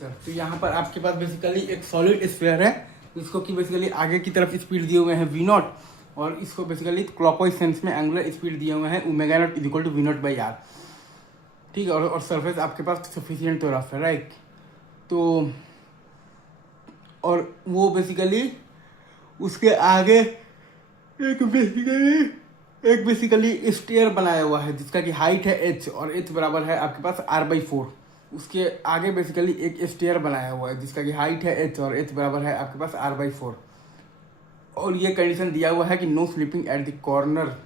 Sir तो यहाँ पर आपके पास बेसिकली एक सॉलिड स्फीयर है, इसको कि बेसिकली आगे की तरफ स्पीड दिए हुए हैं वी नॉट, और इसको बेसिकली क्लॉकवाइज सेंस में एंगुलर स्पीड दिए हुए हैं omega nought is equal to v nought by r. ठीक है, और सरफेस आपके पास सफिशियंट तो रफ है, राइट। तो और वो बेसिकली उसके आगे एक बेसिकली स्टेयर बनाया हुआ है जिसका कि हाइट है h, और h बराबर है आपके पास r/4। उसके आगे बेसिकली एक स्टेयर बनाया हुआ है जिसका कि हाइट है h, और h बराबर है आपके पास r/4। और ये कंडीशन दिया हुआ है कि no slipping at the corner,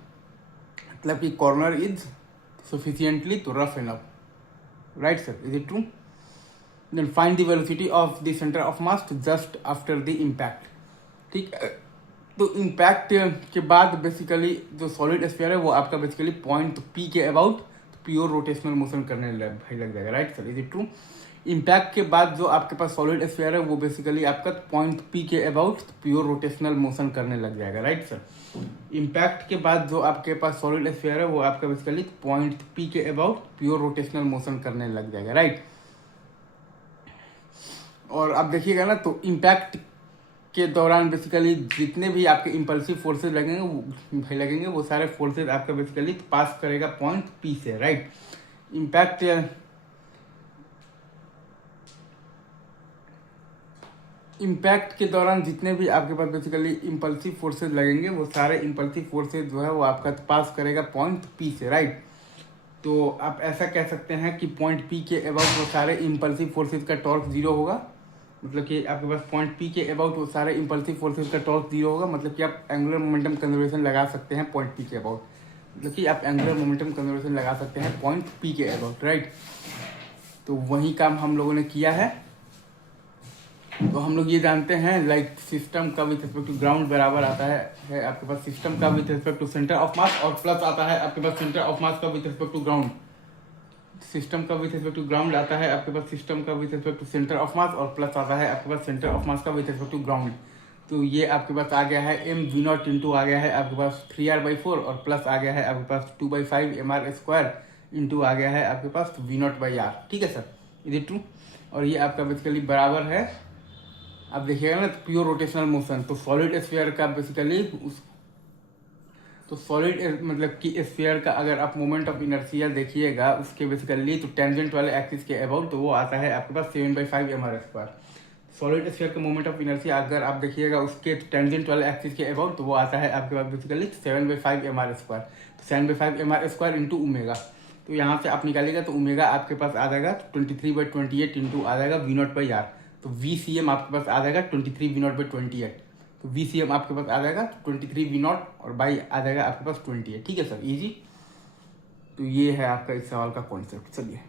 मतलब कि कॉर्नर इज सफिशियंटली तो rough enough, right sir, is it true? Then find the velocity of the centre of mass just after the impact. ठीक है, तो इम्पैक्ट के बाद बेसिकली जो सॉलिड स्फीयर है वो आपका बेसिकली पॉइंट पी के अबाउट प्योर रोटेशनल मोशन करने लग जाएगा, right sir, is it true? Impact के बाद जो आपके पास सॉलिड स्फीयर है वो बेसिकली आपका पॉइंट पी के अबाउट प्योर रोटेशनल मोशन करने लग जाएगा, राइट सर। इम्पैक्ट के बाद जो आपके पास सॉलिड स्फीयर है वो आपका बेसिकली पॉइंट पी के अबाउट प्योर रोटेशनल मोशन करने लग जाएगा, राइट। और आप देखिएगा ना, तो इम्पैक्ट के दौरान बेसिकली जितने भी आपके इम्पल्सिव फोर्सेज लगेंगे वो सारे फोर्सेज आपका बेसिकली पास करेगा पॉइंट पी से, राइट। इम्पैक्ट के दौरान जितने भी आपके पास बेसिकली इम्पल्सिव फोर्सेज लगेंगे वो सारे इम्पल्सिव फोर्सेज जो है वो आपका पास करेगा पॉइंट पी से, राइट। तो आप ऐसा कह सकते हैं कि पॉइंट पी के अबाउट वो सारे इम्पल्सिव फोर्सेज का टॉर्क जीरो होगा, मतलब कि आपके पास पॉइंट पी के अबाउट वो सारे इम्पल्सिव फोर्सेज का टॉर्क जीरो होगा, मतलब कि आप एंगुलर मोमेंटम कंजर्वेशन लगा सकते हैं पॉइंट पी के अबाउट, मतलब कि आप एंगुलर मोमेंटम कंजर्वेशन लगा सकते हैं पॉइंट पी के अबाउट, राइट। तो वही काम हम लोगों ने किया है। तो हम लोग ये जानते हैं लाइक सिस्टम का विथ रिस्पेक्ट टू ग्राउंड बराबर आता है आपके पास सिस्टम का with respect to centre of mass, और प्लस आता है आपके पास सेंटर ऑफ मास का with respect to ground. System का विथ रिस्पेक्ट टू ग्राउंड आता है आपके पास सिस्टम का with respect to centre of mass, और प्लस आता है आपके पास सेंटर ऑफ मास का विथ रिस्पेक्ट टू ग्राउंड। तो ये आपके पास आ गया है एम वी नॉट इंटू आ गया है आपके पास 3r/4, और प्लस आ गया है आपके पास 2/5 mr² इंटू आ गया है आपके पास v0/r। ठीक है सर, इज इट ट्रू? और ये आपका बेसिकली बराबर है, आप देखिएगा ना, प्योर रोटेशनल मोशन। तो सॉलिड स्फीयर का बेसिकली तो सॉलिड मतलब कि स्फीयर का अगर आप मोमेंट ऑफ इनर्शिया देखिएगा उसके बेसिकली तो टेंजेंट वाले एक्सिस के अबाउट तो वो आता है आपके पास 7/5 mr²। सॉलिड स्फीयर का मोमेंट ऑफ इनर्शिया अगर आप देखिएगा उसके टेंजेंट वाले एक्सिस के अबाउट तो वो आता है आपके पास बेसिकली 7/5 mr²। तो 7/5 mr² इंटू ओमेगा, तो यहाँ से आप निकालिएगा तो ओमेगा आपके पास आ जाएगा 23/28 इंटू आ जाएगा v0/r। तो VCM आपके पास आ जाएगा 23 v0/28। तो VCM आपके पास आ जाएगा 23 v0 और बाई आ जाएगा आपके पास 28। ठीक है सर, इजी। तो ये है आपका इस सवाल का कॉन्सेप्ट। चलिए।